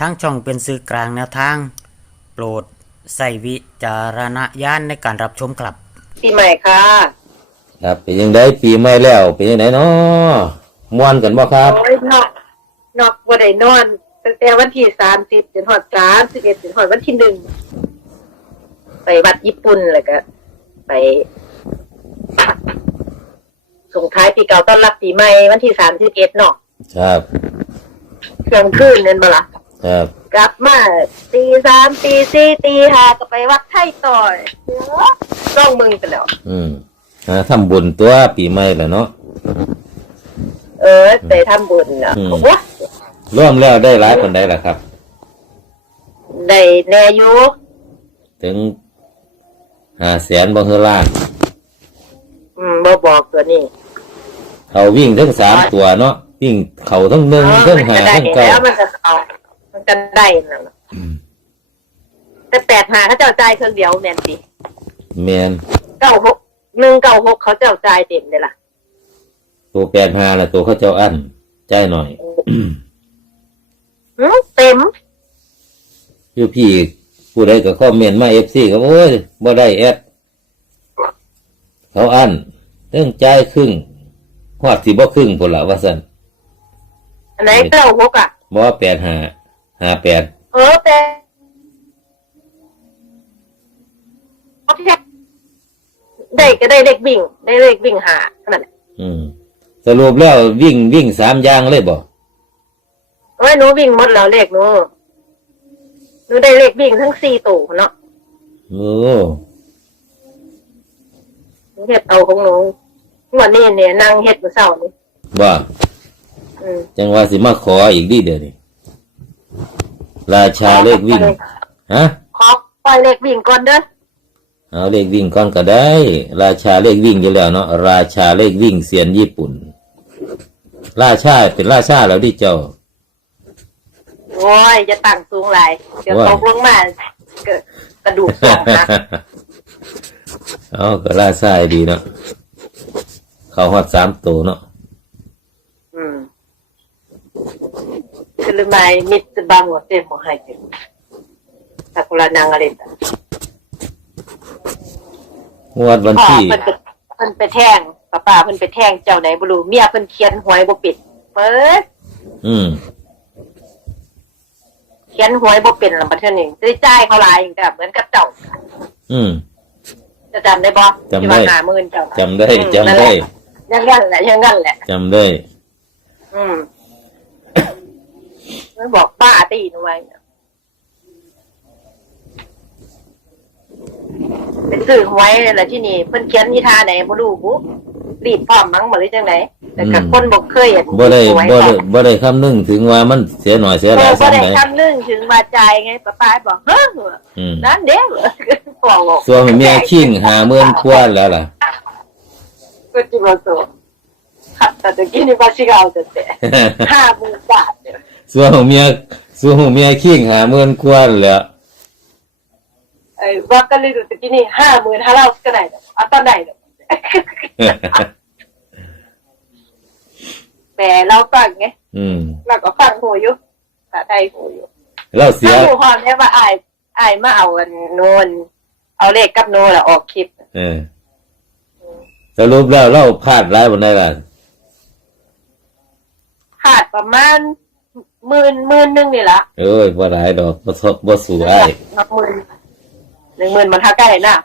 ทั้งช่องเป็นสื่อกลางแนวทาง โปรดใส่วิจารณญาณในการรับชมครับ ปีใหม่ค่ะ ครับเป็นยังไงปีใหม่แล้ว เป็นยังไงเนาะม่วนกันบ่ครับ โอ้ยนอกนอกบ่ได้นอนตั้งแต่วันที่สามสิบจนหอดสามสิบเอ็ดจนหอดวันที่หนึ่งไปวัดญี่ปุ่นแล้วก็ ไปส่งท้ายปีเก่าต้อนรับปีใหม่วันที่สามสิบเอ็ดเนาะครับ เครื่องขึ้นเงินมาละ ครับกลับมาตีสามตีสี่ตีห้าก็ไปวัดไทยต่อยร่องมึงไปแล้ว อืมหาทำบุญตัวปีใหม่แล้วเนาะเออไปทำบุญเนาะอืมโอ้ยร่วมแล้วได้หลายคนได้ล่ะครับ ได้แน่อยู่ถึงหาแสนบ่คือล้าน อืมบ่บอกตัวนี้ เขาวิ่งทั้งสามตัวเนาะวิ่งเขาทั้งหนึ่งเออทั้งมันหาก็ได้ทั้งเก้าแล้ว มันก็เอามันก็ได้นั่นแหละอืมแต่แปดหาเขาเจ้าจ่ายเครื่องเดียวแม่นสิแมนเก้าหกหนึ่งเก้าหกเขาเจ้าจ่ายเต็มเลยล่ะตัวแปดหาละตัวเขาเจ้าอันใจายหน่อยหืมเต็ม คือพี่ผู้ใดก็คอมเมนต์มาเอฟซีก็โอ้ยบ่ได้แอดเขาอันเรื่องจ่ายครึ่งฮอดสิบ่ครึ่งพุ่นละว่าซั่นอันไหนเก้าหกอะบ่ว่าแปดหา หาแปดเออแต่โอเคได้ก็ได้เลขวิ่ง ได้เลขวิ่งหาขนาดนั้นอืมสรุปแล้ววิ่งวิ่งสามอย่างเลยบ่โอ้ยหนูวิ่งหมดแล้วเลขหนูหนูได้เลขวิ่งทั้งสี่ตัวเนาะโอ้หนูเฮ็ดเอาของหนูงวันนี้เนี่ยนั่งเฮ็ดมื้อเช้านี่บ่อืมจังว่าสิมาขออีกดีเดี๋ยวนี้ ราชาเลขวิ่ง ฮะ ขอปล่อยเลขวิ่งก่อนเด้อ เอาเลขวิ่งก่อนก็ได้ ราชาเลขวิ่งอยู่แล้วเนาะ ราชาเลขวิ่งเซียนญี่ปุ่น ราชาเป็นราชาแล้วดิเจ้า โอ้ยจะตั้งสูงหลายเดี๋ยวว่าตกลงมาเกิดกระดูกสองหักเอาก็ราชาดีเนาะ เขาฮอดสามตัวเนาะ อืม คือลืมไม่มิตรบางหัวเต็มของให้เต็มตะกุลานางอะไรต่างงวดวันพ่อที่ เพิ่นไปเพิ่นไปแท่งป้าป้าเพิ่นไปแท่งเจ้าไหนบ่รู้เมียเพิ่นเขียนหวยบ่ปิดเปิดอืม เขียนหวยบ่เป็นลำบัดเทื่อนึงได้จ่ายเขาหลายอย่างกับเหมือนกับเจ้าอืม จะจำได้บ่จำได้ ที่ว่าหาหมื่นเจ้าจำได้อืมจำนั่นแหได้ละอยังงั้นแหละอยังงั้นแหละ จำได้ อืม มันบอกป้าตีหนูไว้เนี่ยเป็นสื่อหวยนี่แหละที่นี่เพิ่นเขียนนิทานไหนบ่รู้บุ๊รีบพร้อมมั้งบ่หรือจังไหนแต่กับอืมคนบ่เคยเห็นบ่ได้หวยบ่พร้ได้อมบ่ได้คำนึงถึงว่ามันเสียหน่อยเสียหเอลาอยบ่ซ้ำได้ไหนคำนึงถึงมาจ่ายไงป้าป้าบอกเฮ้ออืมนั่นเด้อบอกบอกส่วนเมียขิงหาเมื่นกว่าแล้วล่ะก็จิมาโซขัดแต่ตะกี้นี่บ่สิเอาแต่แต่ห้าหมื่นบาทเนี่ย ส่วนของเมียส่วนของเมียขิงหาเมื่นกว่าแล้วไอ้ว่าก็เลยดูตะกี้นี่ห้าหมื่นห้าเราก็ได้เนอะเอาตอนไหนเนอะแต่เราฟังไงอืมเราก็ฟังหูอยู่ภาษาไทยหูอยู่เราเสียถ้าหูพรเนี่ยว่าอายอายมาเอาอันโนนเอาเลขกับโนนแล้วออกคลิปเออสรุปแล้วเราพลาดหลายวันได้ล่ะขาดประมาณ หมื่นหมื่นหนึงนี่ละเอ้ยบ่หลายดอกบ่ทบบ่สู้อ้ายนับหมื่นหนึ่งหมื่นมันทักใกล้น่ะ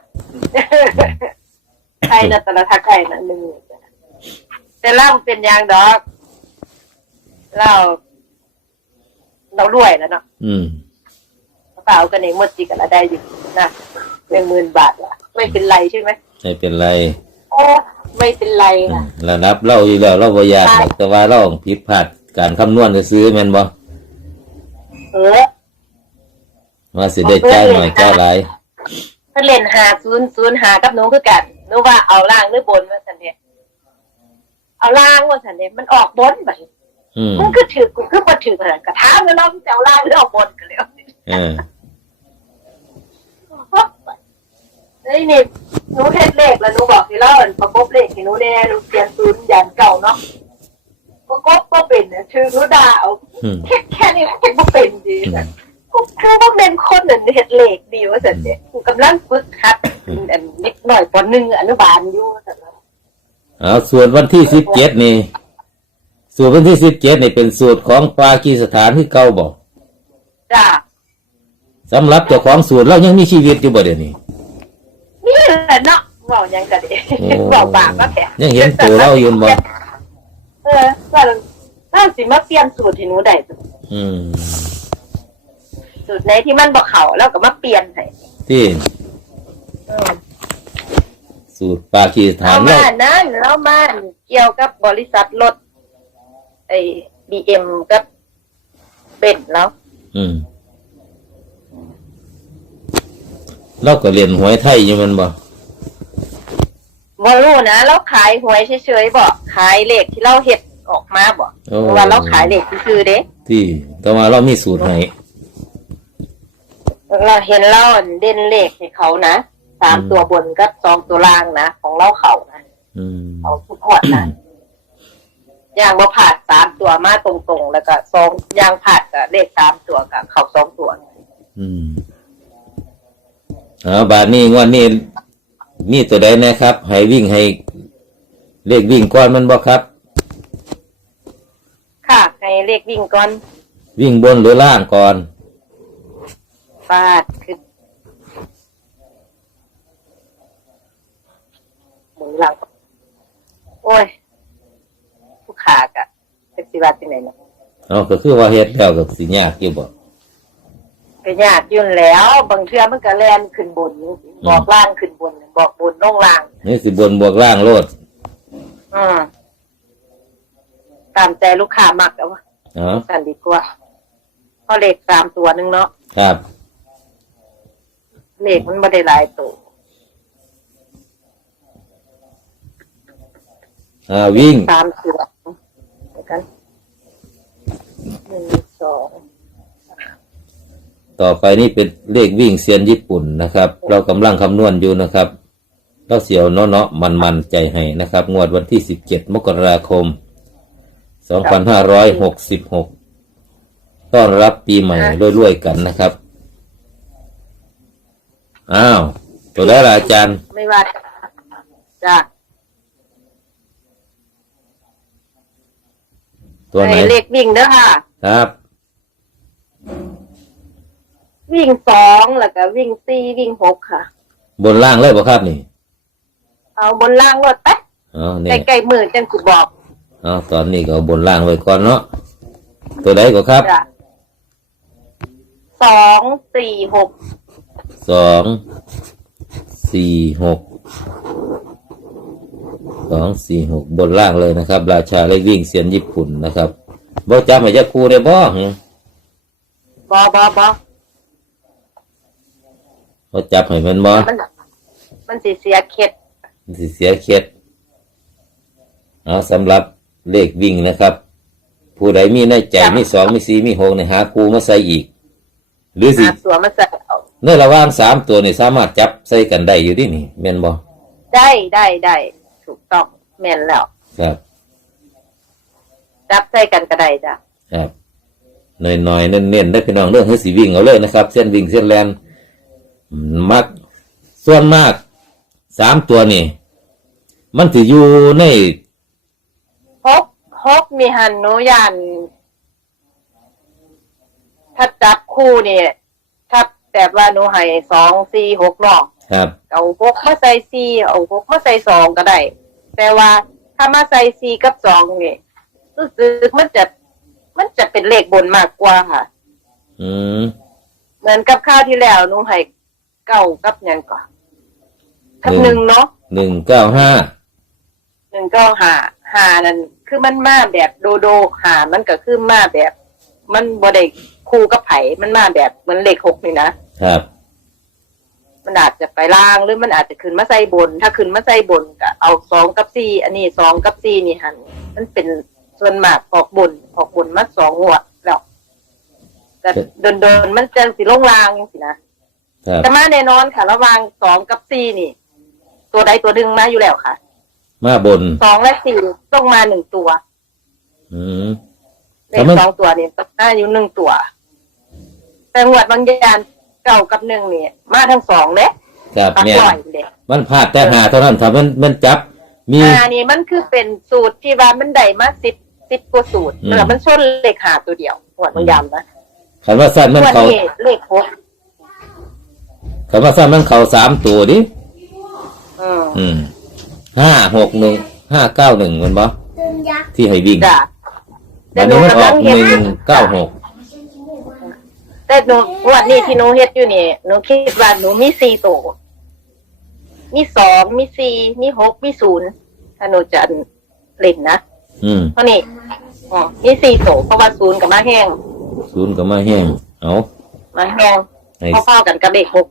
ใช่นะแต่ละทักใกล้นะหนึ่งหมื่นแต่เล่าเป็นอยางดอกเล่าเรารวยแล้วเนาะอืมกระเป๋ากันเองหมดจีกันละได้อยู่นะหนึ่งหมื่นบาทละไม่เป็นไรใช่ไหมไม่เป็นไรโอ้ไม่เป็นไรอืค่ะมระดับเราอยู่แล้วเราบ่อยากหรอกแต่ว่าเราผิดพลาด การคำนวณซื้อๆแม่นบ่เออว่าสิได้จ่ายหน่อยจ่ายหลายเพื่อนเล่นหาศูนย์ศูนย์หากับหนูคือกันหนูว่าเอาล่างหรือบนว่าสันเนี่ยเอาล่างว่าสันเนี่ยมันออกบนไปอืมมันคือถือกูคือมาถือขนาดกระทำแล้วเราจะเอาล่างหรือเอาบนกันแล้วเออเฮ้ยนี่หนูเฮ็ดเลขแล้วหนูบอกสิแล้วอันประกบเลขให้หนูแน่หนูเปลี่ยนศูนย์ยันเก่าเนาะ ก็ก็ก็เป็นนะชื่อรู้ดาวอืมแค่แค่นี้แค่ก็เป็นดีนะกูคือว่าเป็นคนเหมือนเห็ดเหล็กดีว่าสันเนี่ยกูกำลังฝึกหัดอันนิดหน่อยปหนึ่งอนุบาลอยู่สันเอาส่วนวันที่สิบเจ็ดนี่สูตรวันที่สิบเจ็ดนี่เป็นสูตรของปากีสถานที่เก่าบอกจ้าสำหรับเจ้าของสูตรเรายังมีชีวิตอยู่บ่เดี๋ยวนี้นี่แหละเนาะบอกยังกันเองโอ้บอกบาปมาแค่ยังเห็นตัวเราอยู่บ่ เออว่าน่าสิมาเปลี่ยนสูตรที่หนูได้อืมสูตรไหนที่มันบอกเขาแล้วก็มาเปลี่ยนให้ที่เออสูตรปากีสถาเอานมาเรานั่นแล้วมาเกี่ยวกับบริษัทรถไอ้บีเอ็มกับเป็นแล้วอืม เราก็เรียนหวยไทยอยู่แมันบ่ บอรู้นะเราขายหวยเฉยๆบอกขายเลขที่เราเห็ดออกมาบอกโอ้เพราะว่าเราขายเลขคือๆเด้ที่แต่ว่าเรามีสูตรให้เราเห็นเราเด่นเลขให้เขานะสามตัวบนกับสองตัวล่างนะของเราเขานะอืมเขาทุกหอดนะอย่างว่าผ่านสามตัวมาตรงๆ แล้วก็สองอย่างผ่านกับเลขสามตัวกับเขาสองตัว อืมเอาบาทนี้งวดนี้ มีตัวใดนะครับให้วิ่งให้เลขวิ่งก่อนมันบ่ครับ ค่ะให้เลขวิ่งก่อน วิ่งบนหรือล่างก่อนฟาดคือหมุนหลัง โอ้ย ผู้ขากะเป็นสิบาที่ไหนเนาะเอาก็คือว่าเฮ็ดแล้วก็สิยากอยู่บ่ ก็ยากยุ่นแล้ว บางเทื่อมันก็แล่นขึ้นบนบอกล่างขึ้นบนบอกบนลงล่าง นี่สิบนบวกล่างโลดอืมตามใจลูกค้ามักเอาวะเอ๋อสั่นดีกว่าเพราะเลขสามตัวหนึ่งเนาะครับ เลขมันไม่ได้หลายตัวอ่าวิ่ง สามตัวเดี๋ยวกันหนึ่งสอง ต่อไปนี่เป็นเลขวิ่งเซียนญี่ปุ่นนะครับ เรากำลังคำนวณอยู่นะครับเราเสียวเนาะเนาะมันมันๆใจให้นะครับ งวดวันที่สิบเจ็ดมกราคมสองพันห้าร้อยหกสิบหกต้อนรับปีใหม่รวยๆกันนะครับ อ้าวตัวได้ละอาจารย์ ไม่ว่าจะจ้ะตัวไหนให้เลขวิ่งเด้อค่ะ ครับ วิ่งสองแล้วก็วิ่งสี่วิ่งหกค่ะ บนล่างเลยบ่ครับนี่เอาบนล่างรถไปอ๋อเนี่ยใกล้ๆมือจังกูบอกอ๋อตอนนี้ก็เอาบนล่างไว้ก่อนเนาะตัวไหนก็ครับจ้ะสองสี่หกสองสี่หกสองสี่หกบนล่างเลยนะครับ ราชาเลขวิ่งเสียนญี่ปุ่นนะครับบ่จำให้จะครูได้บ่หึ บอบอบอ บ่จับให้แมันบ่มันมันสิเสียเข็ดสิเสียเครียดเอาสำหรับเลขวิ่งนะครับ ผู้ใดมีในใจมีสองมีสี่มีหกเนี่ยหาครูมาใส่อีก หรือสิหาตัวมาใส่เอาในระหว่างสามตัวนี่สามารถจับใส่กันได้อยู่ที่นี่แม่นบ่ได้ได้ได้ถูกต้องแม่นแล้ว ครับ จับใส่กันก็ได้จ้ะครับหน่อยๆเน้นๆได้พี่น้องเรื่องให้สีวิ่งเอาเลยนะครับ เส้นวิ่งเส้นแลนอื มมักส่วนมากสามตัวนี่ มันถืออยู่ในฮกฮกมีหันหนูยันถ้าจับคู่นี่ถ้าแบบว่าหนูให้สองสี่หกเนอกครับเอาหกมาใส่สี่เอาหกมาใส่สองก็ได้ แต่ว่าถ้ามาใส่สี่กับสองนี่รู้สึกมันจะมันจะเป็นเลขบนมากกว่าค่ะ อืมเหมือนกับข้าวที่แล้วหนูให้ เก้ากับหยังก่อนกับหนึ่งเนาะหนึ่งเก้าห้าหนึ่งก็หาหานั่นคือมันมาแบบโดโดหามันก็คือมาแบบ มันบ่ได้คู่กับไผมันมาแบบเหมือนเลขหกนี่นะครับ มันอาจจะไปล่างหรือมันอาจจะขึ้นมาใส่บน ถ้าขึ้นมาใส่บนก็เอาสองกับสี่อันนี้สองกับสี่นี่หันมันเป็นส่วนมากออกบนออกบนมาสองงวดแล้วแต่โดนๆมันจะสิลงล่างสินะ ครับ แต่มาแน่นอนค่ะ ระหว่างสองกับสี่นี่ ตัวใดตัวหนึ่งมาอยู่แล้วค่ะมาบน สองและสี่ต้องมาหนึ่งตัวอืม เลครัขบมัน สองตัวนี่ต้องหน้าอยู่หนึ่งตัว แต่งวดบางยานเก่ากับหนึ่งนี่มาทั้งสองเด้ครับปักแม่ลอยเด้ มันพลาดแต่หาเท่านั้นถ้ามันมันจับ มีอ่านี่มันคือเป็นสูตรที่ว่ามันได้มาสิบสิบกว่าสูตรอืม แล้วมันชนเลขหาตัวเดียวงวดบางยานนะคันว่าสั้นมันงวดเขานี้เลขหก คันว่าสั้นมันเขาสามตัวดิอืมอืมห้าหกหนึ่งห้าเก้าหนึ่งมันบ่ที่ให้วิ่งจ้ะอันนี้มันออกหนึ่งเก้าหกแต่หนูงวดนี้ที่หนูเฮ็ดอยู่นี่หนูคิดว่าหนูมีสี่ตัวมีสองมีสี่มีหกมีศูนย์ถ้าหนูจะเล่นนะอืมเท่านี้อ๋อมีสี่โถเพราะว่าศูนย์กับมาแห้งศูนย์ก็มาแห้งเอามาแห้งให้พ่อๆกันกับเด็กหก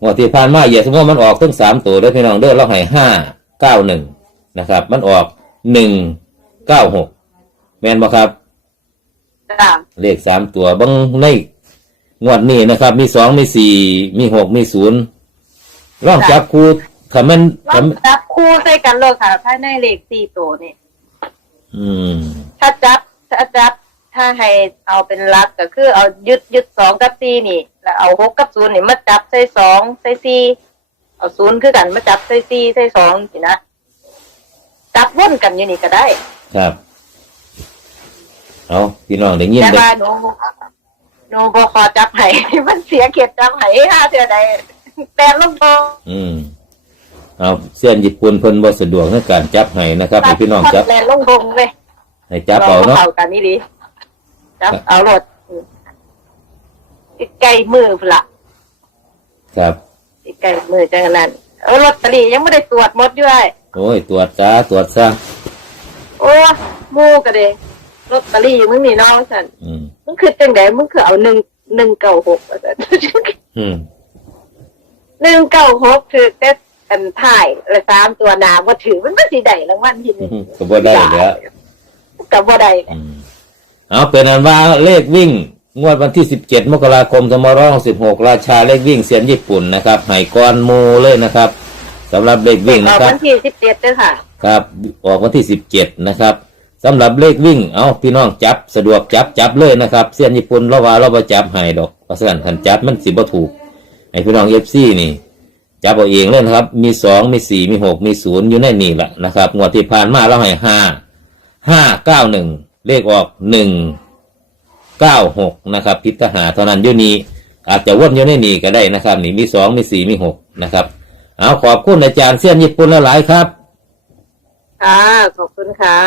งวดที่ผ่านมาอย่าสมมติว่ามันออกทั้งสามตัวเด้อพี่น้องเด้อเราให้ห้าเก้าหนึ่งนะครับ มันออกหนึ่งเก้าหกแมนบ่ครับจ้าเลขสามตัวเบางในงวดนี้นะครับ มีสองมีสี่มีหกมีศูนย์ร่องจับคูคำมันเราคำจับคู่ใส่กันเลยค่ะภายในเลขสี่ตัวนี่อืมถ้าจับถ้าจับ ถ้าให้เอาเป็นหลักก็คือเอายึดยึดสองกับสี่นี่ แล้วเอาหกกับศูนย์นี่มาจับใส่สองใส่สี่เอาศูนย์คือกันมาจับใส่สี่ใส่สองสินะจับวนกันอยู่นี่ก็ได้ ครับ เอาพี่น้องได้ยินแต่ได้ว่าหนูหนูบขอจับไห้ มันเสียเกียรติจับไห้ห้าเท่าใดแต่ลงโตอืม เอาเส้นญี่ปุ่นเพิ่นบ่สะดวกในการจับให้นะครับให้พี่น้องจับแลนลงพงเลยให้จับเอาเนาะเอากันนี่ดี จับเอารถอีกไก่มือพุ่นละครับอีกไก่มือจังนั้นเอารถตอรียังไม่ได้ตรวจหมดอยู่ไอ้โอ้ย ตรวจจ้าตรวจซะโอ้หมูกระเดรถตอรีมึงนี่น้องฉันอืมมึงคือจังไดมึงคือเอาหนึ่งหนึ่งเก้าหกอืมหนึ่งเก้าหกคือแต่อันถ่ายละสามตัวหนาว่าถือมันก็สีใดรางวัลที่หนึ่งก็บ่ได้แล้วกับบ่ได้อืม เอาเป็นอันว่าเลขวิ่ง งวดวันที่ 17 มกราคม2566ราชาเลขวิ่งเสียนญี่ปุ่นนะครับไห้ก้อนหมูเลยนะครับสำหรับเลขวิ่งเอานะครับ วันที่สิบเจ็ดด้วยค่ะ ครับออกวันที่ 17 นะครับสำหรับเลขวิ่ง เอาพี่น้องจับสะดวกจับจับเลยนะครับเสียนญี่ปุ่นเราว่าเราบ่จับให้ดอกเพราะฉะนั้นคันจับมันสิบ่ถูกให้พี่น้อง FC นี่ จับเอาเองเลยนะครับ มีสองมีสี่มีหกมีศูนย์อยู่ในนี่แหละนะครับงวดที่ผ่านมาเราให้ห้าห้าเก้าหนึ่ง เลขออกหนึ่งเก้าหกนะครับ พิจารณาเท่านั้นอยู่นี้อาจจะวนอยู่ในนี่ก็ได้นะครับนี่มีสองมีสี่มีหกนะครับ เอาขอบคุณอาจารย์เสี้ยนญี่ปุ่นหลายๆครับ ค่ะ ขอบคุณค่ะ